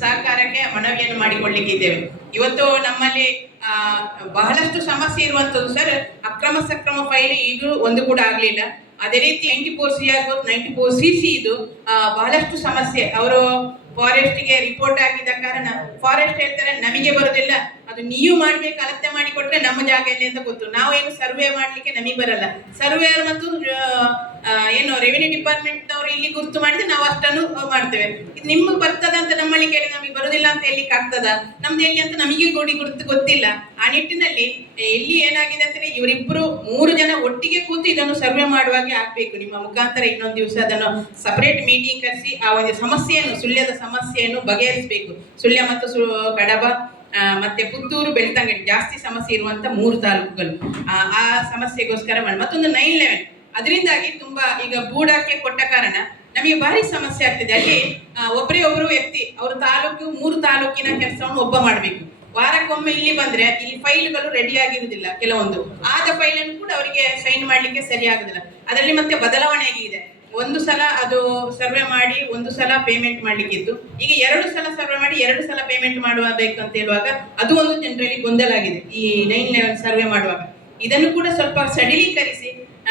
ಸಹಕಾರಕ್ಕೆ ಮನವಿಯನ್ನು ಮಾಡಿಕೊಳ್ಳಿಕ್ಕಿದ್ದೇವೆ. ಇವತ್ತು ನಮ್ಮಲ್ಲಿ ಬಹಳಷ್ಟು ಸಮಸ್ಯೆ ಇರುವಂಥದ್ದು ಸರ್, ಅಕ್ರಮ ಸಕ್ರಮ ಫೈಲ್ ಈಗಲೂ ಒಂದು ಕೂಡ ಆಗ್ಲಿಲ್ಲ. ಅದೇ ರೀತಿ ನೈಂಟಿ ಫೋರ್ ಸಿ ಆಗ್ಬೋದು ನೈಂಟಿ ಫೋರ್ ಸಿ ಸಿ ಇದು ಬಹಳಷ್ಟು ಸಮಸ್ಯೆ. ಅವರು ಫಾರೆಸ್ಟ್ಗೆ ರಿಪೋರ್ಟ್ ಆಗಿದ್ದ ಕಾರಣ, ಫಾರೆಸ್ಟ್ ಹೇಳ್ತಾರೆ, ನಮಗೆ ಬರೋದಿಲ್ಲ. ಅದು ನೀವು ಮಾಡ್ಬೇಕು, ಅಳತೆ ಮಾಡಿಕೊಟ್ರೆ ನಮ್ಮ ಜಾಗ ಎಲ್ಲಿ ಅಂತ ಗೊತ್ತು. ನಾವು ಏನು ಸರ್ವೆ ಮಾಡ್ಲಿಕ್ಕೆ ನಮಗೆ ಬರಲ್ಲ. ಸರ್ವೇಯರ್ ಮತ್ತು ಏನು ರೆವಿನ್ಯೂ ಡಿಪಾರ್ಟ್ಮೆಂಟ್ ಅವರು ಇಲ್ಲಿ ಗುರುತು ಮಾಡಿದ್ರೆ ನಾವು ಅಷ್ಟನ್ನು ಮಾಡ್ತೇವೆ. ನಿಮ್ಗೆ ಬರ್ತದ ಅಂತ ನಮ್ಮಲ್ಲಿ ಕೇಳಿ, ನಮಗೆ ಬರೋದಿಲ್ಲ ಅಂತ ಹೇಳಿಕ್ ಆಗ್ತದ? ನಮ್ದು ಎಲ್ಲಿ ಅಂತ ನಮಗೆ ಗೋಡಿ ಗುರುತು ಗೊತ್ತಿಲ್ಲ. ಆ ನಿಟ್ಟಿನಲ್ಲಿ ಎಲ್ಲಿ ಏನಾಗಿದೆ ಅಂದ್ರೆ ಇವರಿಬ್ರು ಮೂರು ಜನ ಒಟ್ಟಿಗೆ ಕೂತು ಇದನ್ನು ಸರ್ವೆ ಮಾಡುವಾಗೆ ಆಗ್ಬೇಕು. ನಿಮ್ಮ ಮುಖಾಂತರ ಇನ್ನೊಂದು ದಿವಸ ಅದನ್ನು ಸಪರೇಟ್ ಮೀಟಿಂಗ್ ಕರೆಸಿ ಆ ಒಂದು ಸಮಸ್ಯೆಯನ್ನು, ಸುಳ್ಯದ ಸಮಸ್ಯೆಯನ್ನು ಬಗೆಹರಿಸಬೇಕು. ಸುಳ್ಯ ಮತ್ತು ಸು, ಕಡಬ ಮತ್ತೆ ಪುತ್ತೂರು, ಬೆಳ್ತಂಗಡಿ ಜಾಸ್ತಿ ಸಮಸ್ಯೆ ಇರುವಂತ ಮೂರು ತಾಲೂಕುಗಳು. ಆ ಸಮಸ್ಯೆಗೋಸ್ಕರ ಮಾಡಿ. ಮತ್ತೊಂದು ನೈನ್ ಲೆವೆನ್ ಅದರಿಂದಾಗಿ ತುಂಬಾ ಈಗ ಬೂಡಕ್ಕೆ ಕೊಟ್ಟ ಕಾರಣ ನಮಗೆ ಭಾರಿ ಸಮಸ್ಯೆ ಆಗ್ತಿದೆ. ಅಲ್ಲಿ ಒಬ್ಬರೇ ಒಬ್ಬರು ವ್ಯಕ್ತಿ ಅವ್ರ ತಾಲೂಕು, ಮೂರು ತಾಲೂಕಿನ ಕೆಲಸವನ್ನು ಒಬ್ಬ ಮಾಡಬೇಕು. ವಾರಕ್ಕೊಮ್ಮೆ ಇಲ್ಲಿ ಬಂದ್ರೆ ಇಲ್ಲಿ ಫೈಲ್ಗಳು ರೆಡಿ ಆಗಿರುವುದಿಲ್ಲ ಕೆಲವೊಂದು. ಆದ ಫೈಲ್ ಅನ್ನು ಕೂಡ ಅವರಿಗೆ ಸೈನ್ ಮಾಡ್ಲಿಕ್ಕೆ ಸರಿ ಆಗುದಿಲ್ಲ ಅದರಲ್ಲಿ ಮತ್ತೆ ಬದಲಾವಣೆ ಆಗಿದೆ ಒಂದು ಸಲ ಅದು ಸರ್ವೆ ಮಾಡಿ, ಒಂದು ಸಲ ಪೇಮೆಂಟ್ ಮಾಡಲಿಕ್ಕಿತ್ತು. ಈಗ ಎರಡು ಸಲ ಸರ್ವೆ ಮಾಡಿ, ಎರಡು ಸಲ ಪೇಮೆಂಟ್ ಮಾಡುವ ಅಂತ ಹೇಳುವಾಗ ಅದು ಒಂದು ಜನರಲ್ಲಿ ಗೊಂದಲ ಆಗಿದೆ. ಈ ನೈನ್ ಸರ್ವೆ ಮಾಡುವಾಗ. ಇದನ್ನು ಕೂಡ ಸ್ವಲ್ಪ ಸಡಿಲೀಕರಿಸಿ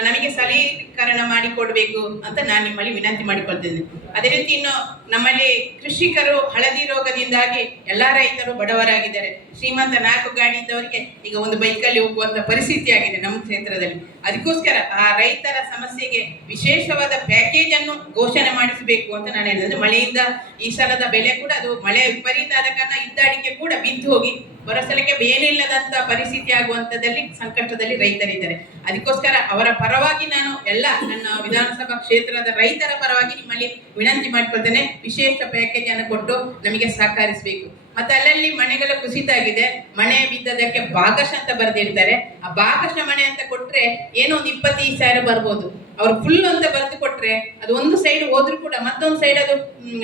ನಮಗೆ ಸಲೀಕರಣ ಮಾಡಿಕೊಡ್ಬೇಕು ಅಂತ ನಾನು ನಿಮ್ಮಲ್ಲಿ ವಿನಂತಿ ಮಾಡಿಕೊಳ್ತೇನೆ. ಅದೇ ರೀತಿ ಇನ್ನು ನಮ್ಮಲ್ಲಿ ಕೃಷಿಕರು ಹಳದಿ ರೋಗದಿಂದಾಗಿ ಎಲ್ಲ ರೈತರು ಬಡವರಾಗಿದ್ದಾರೆ. ಶ್ರೀಮಂತ ನಾಲ್ಕು ಗಾಡಿ ಇದ್ದವರಿಗೆ ಈಗ ಒಂದು ಬೈಕಲ್ಲಿ ಹೋಗುವಂತ ಪರಿಸ್ಥಿತಿ ಆಗಿದೆ ನಮ್ಮ ಕ್ಷೇತ್ರದಲ್ಲಿ. ಅದಕ್ಕೋಸ್ಕರ ಆ ರೈತರ ಸಮಸ್ಯೆಗೆ ವಿಶೇಷವಾದ ಪ್ಯಾಕೇಜ್ ಅನ್ನು ಘೋಷಣೆ ಮಾಡಿಸಬೇಕು ಅಂತ ನಾನು ಹೇಳಿದ್ರೆ ಮಳೆಯಿಂದ ಈ ಸಲದ ಬೆಲೆ ಕೂಡ ಅದು ಮಳೆ ವಿಪರೀತ ಆದ ಕಾರಣ ಇದ್ದ ಅಡಿಕೆ ಕೂಡ ಬಿದ್ದು ಹೋಗಿ ಬರೋ ಸಲಕ್ಕೆ ಏನಿಲ್ಲದಂತ ಪರಿಸ್ಥಿತಿ ಆಗುವಂತದಲ್ಲಿ ಸಂಕಷ್ಟದಲ್ಲಿ ರೈತರಿದ್ದಾರೆ. ಅದಕ್ಕೋಸ್ಕರ ಅವರ ಪರವಾಗಿ ನಾನು ಎಲ್ಲ ನನ್ನ ವಿಧಾನಸಭಾ ಕ್ಷೇತ್ರದ ರೈತರ ಪರವಾಗಿ ನಿಮ್ಮಲ್ಲಿ ವಿನಂತಿ ಮಾಡ್ಕೊಳ್ತೇನೆ. ವಿಶೇಷ ಪ್ಯಾಕೇಜ್ ಅನ್ನು ಕೊಟ್ಟು ನಮಗೆ ಸಹಕರಿಸಬೇಕು. ಮತ್ತೆ ಅಲ್ಲಲ್ಲಿ ಮನೆಗಳ ಕುಸಿತ ಆಗಿದೆ. ಮನೆ ಬಿದ್ದದಕ್ಕೆ ಭಾಗಶಃ ಅಂತ ಬರೆದಿರ್ತಾರೆ. ಆ ಭಾಗಶಃ ಮನೆ ಅಂತ ಕೊಟ್ರೆ ಏನೋ ಒಂದು ಇಪ್ಪತ್ತೈದು ಸಾವಿರ ಬರ್ಬೋದು. ಅವ್ರು ಫುಲ್ ಅಂತ ಬರೆದು ಕೊಟ್ರೆ ಅದು ಒಂದು ಸೈಡ್ ಹೋದ್ರೂ ಕೂಡ ಮತ್ತೊಂದು ಸೈಡ್ ಅದು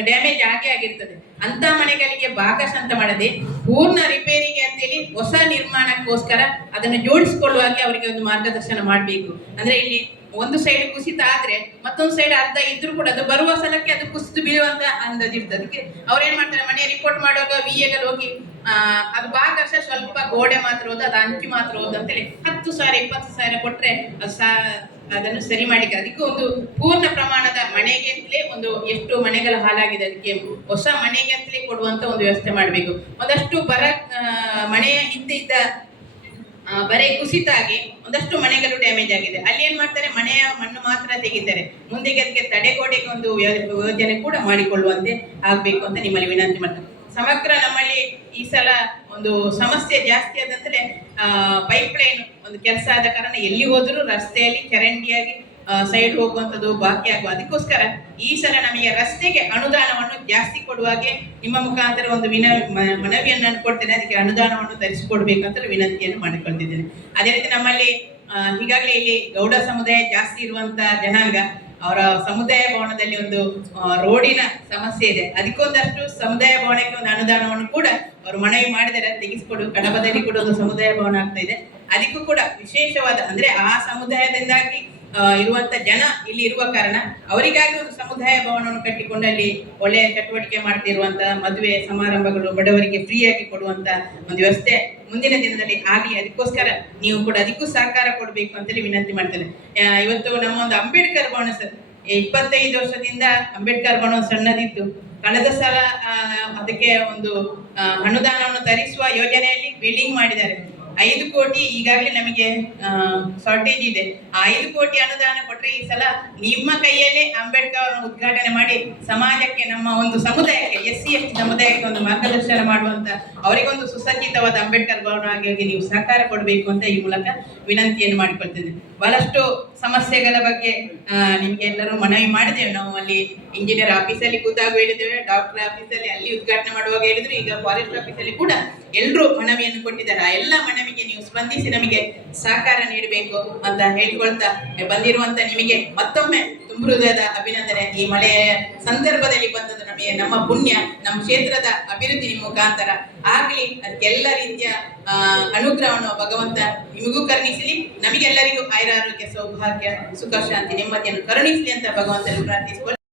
ಡ್ಯಾಮೇಜ್ ಆಗಿ ಆಗಿರ್ತದೆ. ಅಂತ ಮನೆಗಳಿಗೆ ಭಾಗಶಃ ಅಂತ ಮಾಡದೆ ಪೂರ್ಣ ರಿಪೇರಿಗೆ ಅಂತೇಳಿ ಹೊಸ ನಿರ್ಮಾಣಕ್ಕೋಸ್ಕರ ಅದನ್ನು ಜೋಡಿಸ್ಕೊಳ್ಳುವಾಗೆ ಅವರಿಗೆ ಒಂದು ಮಾರ್ಗದರ್ಶನ ಮಾಡಬೇಕು. ಅಂದ್ರೆ ಇಲ್ಲಿ ಒಂದು ಸೈಡ್ ಕುಸಿತ ಆದ್ರೆ ಮತ್ತೊಂದು ಸೈಡ್ ಅರ್ಧ ಇದ್ರೂ ಕೂಡ ಅದು ಬರುವ ಸಲಕ್ಕೆ ಅದು ಕುಸಿದು ಬೀಳುವಂತ ಅಂದಾಜಿರ್ತದೆ ಅದಕ್ಕೆ ಅವ್ರೇನ್ ಮಾಡ್ತಾರೆ ಮನೆ ರಿಪೋರ್ಟ್ ಮಾಡುವಾಗ ವಿ ಎಗಲ್ಲಿ ಹೋಗಿ ಅದು ಭಾಗಶಃ ಸ್ವಲ್ಪ ಗೋಡೆ ಮಾತ್ರ ಹೋದ, ಅದು ಅಂಕಿ ಮಾತ್ರ ಹೋದ ಅಂತೇಳಿ ಹತ್ತು ಸಾವಿರ, ಇಪ್ಪತ್ತು ಸಾವಿರ ಕೊಟ್ರೆ ಅದು ಸಾ, ಅದನ್ನು ಸರಿ ಮಾಡಿಕ ಅದಕ್ಕೆ ಒಂದು ಪೂರ್ಣ ಪ್ರಮಾಣದ ಮನೆಗೆ ಅಂತಲೇ ಒಂದು ಎಷ್ಟು ಮನೆಗಳ ಹಾಳಾಗಿದೆ ಅದಕ್ಕೆ ಹೊಸ ಮನೆಗೆ ಅಂತಲೇ ಕೊಡುವಂತ ಒಂದು ವ್ಯವಸ್ಥೆ ಮಾಡಬೇಕು. ಒಂದಷ್ಟು ಬರ ಮನೆಯ ಹಿಂದೆ ಇದ್ದ ಬರೆ ಕುಸಿತ ಆಗಿ ಒಂದಷ್ಟು ಮನೆಗಳು ಡ್ಯಾಮೇಜ್ ಆಗಿದೆ. ಅಲ್ಲಿ ಏನ್ ಮಾಡ್ತಾರೆ? ಮನೆಯ ಮಣ್ಣು ಮಾತ್ರ ತೆಗಿತಾರೆ. ಮುಂದೆಗೆ ಅದಕ್ಕೆ ತಡೆಗೋಡೆಗೆ ಒಂದು ಯೋಜನೆ ಕೂಡ ಮಾಡಿಕೊಳ್ಳುವಂತೆ ಆಗ್ಬೇಕು ಅಂತ ನಿಮ್ಮಲ್ಲಿ ವಿನಂತಿ ಮಾಡ್ತಾರೆ ಸಮಗ್ರ ನಮ್ಮಲ್ಲಿ ಈ ಸಲ ಒಂದು ಸಮಸ್ಯೆ ಜಾಸ್ತಿ ಆದಂತಲೇ ಪೈಪ್ ಲೈನ್ ಒಂದು ಕೆಲಸ ಆದ ಕಾರಣ ಎಲ್ಲಿ ಹೋದರೂ ರಸ್ತೆಯಲ್ಲಿ ಚರಂಡಿಯಾಗಿ ಸೈಡ್ ಹೋಗುವಂಥದ್ದು ಬಾಕಿ ಆಗುವ. ಅದಕ್ಕೋಸ್ಕರ ಈ ಸಲ ನಮಗೆ ರಸ್ತೆಗೆ ಅನುದಾನವನ್ನು ಜಾಸ್ತಿ ಕೊಡುವಾಗೆ ನಿಮ್ಮ ಮುಖಾಂತರ ಒಂದು ವಿನ ಮನವಿಯನ್ನು ನಾನು ಕೊಡ್ತೇನೆ. ಅದಕ್ಕೆ ಅನುದಾನವನ್ನು ತರಿಸಿಕೊಡ್ಬೇಕಂತ ವಿನಂತಿಯನ್ನು ಮಾಡಿಕೊಳ್ತಿದ್ದೇನೆ. ಅದೇ ರೀತಿ ನಮ್ಮಲ್ಲಿ ಈಗಾಗಲೇ ಇಲ್ಲಿ ಗೌಡ ಸಮುದಾಯ ಜಾಸ್ತಿ ಇರುವಂತ ಜನಾಂಗ ಅವರ ಸಮುದಾಯ ಭವನದಲ್ಲಿ ಒಂದು ರೋಡಿನ ಸಮಸ್ಯೆ ಇದೆ. ಅದಕ್ಕೊಂದಷ್ಟು ಸಮುದಾಯ ಭವನಕ್ಕೆ ಒಂದು ಅನುದಾನವನ್ನು ಕೂಡ ಅವರು ಮನವಿ ಮಾಡಿದರೆ ತೆಗೆಸಿಕೊಡು, ಕಡಬದಲ್ಲಿ ಕೂಡ ಒಂದು ಸಮುದಾಯ ಭವನ ಆಗ್ತಾ ಇದೆ. ಅದಕ್ಕೂ ಕೂಡ ವಿಶೇಷವಾದ, ಅಂದ್ರೆ ಆ ಸಮುದಾಯದಿಂದಾಗಿ ಇರುವಂತ ಜನ ಇಲ್ಲಿ ಇರುವ ಕಾರಣ ಅವರಿಗಾಗಿ ಒಂದು ಸಮುದಾಯ ಭವನವನ್ನು ಕಟ್ಟಿಕೊಂಡು ಅಲ್ಲಿ ಒಳ್ಳೆಯ ಚಟುವಟಿಕೆ ಮಾಡ್ತಿರುವಂತ, ಮದುವೆ ಸಮಾರಂಭಗಳು ಬಡವರಿಗೆ ಫ್ರೀಯಾಗಿ ಕೊಡುವಂತ ಒಂದು ವ್ಯವಸ್ಥೆ ಮುಂದಿನ ದಿನದಲ್ಲಿ ಆಗಲಿ. ಅದಕ್ಕೋಸ್ಕರ ನೀವು ಕೂಡ ಅದಕ್ಕೂ ಸಹಕಾರ ಕೊಡಬೇಕು ಅಂತೇಳಿ ವಿನಂತಿ ಮಾಡ್ತೇನೆ. ಇವತ್ತು ನಮ್ಮ ಒಂದು ಅಂಬೇಡ್ಕರ್ ಭವನ ಸರ್ ಇಪ್ಪತ್ತೈದು ವರ್ಷದಿಂದ ಅಂಬೇಡ್ಕರ್ ಭವನ ಸಣ್ಣದಿತ್ತು. ಕಳೆದ ಸಲ ಅದಕ್ಕೆ ಒಂದು ಅನುದಾನವನ್ನು ತರಿಸುವ ಯೋಜನೆಯಲ್ಲಿ ಬಿಲ್ಡಿಂಗ್ ಮಾಡಿದ್ದಾರೆ. ಐದು ಕೋಟಿ ಈಗಾಗಲೇ ನಮಗೆ ಶಾರ್ಟೇಜ್ ಇದೆ. ಆ ಐದು ಕೋಟಿ ಅನುದಾನ ಕೊಟ್ಟರೆ ಈ ಸಲ ನಿಮ್ಮ ಕೈಯಲ್ಲೇ ಅಂಬೇಡ್ಕರ್ ಅವರನ್ನು ಉದ್ಘಾಟನೆ ಮಾಡಿ ಸಮಾಜಕ್ಕೆ, ನಮ್ಮ ಒಂದು ಸಮುದಾಯಕ್ಕೆ ಎಸ್ ಸಿ ಎಸ್ ಸಮುದಾಯಕ್ಕೆ ಒಂದು ಮಾರ್ಗದರ್ಶನ ಮಾಡುವಂತ ಅವರಿಗೊಂದು ಸುಸಜ್ಜಿತವಾದ ಅಂಬೇಡ್ಕರ್ ಭವನ ಆಗಿ ನೀವು ಸಹಕಾರ ಕೊಡಬೇಕು ಅಂತ ಈ ಮೂಲಕ ವಿನಂತಿಯನ್ನು ಮಾಡಿಕೊಳ್ತೇನೆ ಬಹಳಷ್ಟು ಸಮಸ್ಯೆಗಳ ಬಗ್ಗೆ ನಿಮ್ಗೆಲ್ಲರೂ ಮನವಿ ಮಾಡಿದ್ದೇವೆ. ನಾವು ಅಲ್ಲಿ ಇಂಜಿನಿಯರ್ ಆಫೀಸಲ್ಲಿ ಕೂತಾಗ ಹೇಳಿದ್ದೇವೆ ಡಾಕ್ಟರ್ ಆಫೀಸಲ್ಲಿ ಅಲ್ಲಿ ಉದ್ಘಾಟನೆ ಮಾಡುವಾಗ ಹೇಳಿದ್ರು, ಈಗ ಫಾರೆಸ್ಟ್ ಆಫೀಸಲ್ಲಿ ಕೂಡ ಎಲ್ಲರೂ ಮನವಿಯನ್ನು ಕೊಟ್ಟಿದ್ದಾರೆ. ಆ ಎಲ್ಲ ಮನವಿಗೆ ನೀವು ಸ್ಪಂದಿಸಿ ನಮಗೆ ಸಹಕಾರ ನೀಡಬೇಕು ಅಂತ ಹೇಳಿಕೊಳ್ತಾ ಬಂದಿರುವಂತ ನಿಮಗೆ ಮತ್ತೊಮ್ಮೆ ಹೃದಯದ ಅಭಿನಂದನೆ. ಈ ಮಳೆಯ ಸಂದರ್ಭದಲ್ಲಿ ಬಂದದ್ದು ನಮಗೆ ನಮ್ಮ ಪುಣ್ಯ, ನಮ್ಮ ಕ್ಷೇತ್ರದ ಅಭಿವೃದ್ಧಿ ಮುಖಾಂತರ. ಆಗ್ಲಿ, ಅದಕ್ಕೆಲ್ಲ ರೀತಿಯ ಅನುಗ್ರಹವನ್ನು ಭಗವಂತ ನಿಮಗೂ ಕರುಣಿಸಲಿ. ನಮಗೆಲ್ಲರಿಗೂ ಆಯುರಾರೋಗ್ಯ ಸೌಭಾಗ್ಯ, ಸುಖ, ಶಾಂತಿ, ನೆಮ್ಮದಿಯನ್ನು ಕರುಣಿಸಲಿ ಅಂತ ಭಗವಂತನ ಪ್ರಾರ್ಥಿಸಿಕೊಂಡು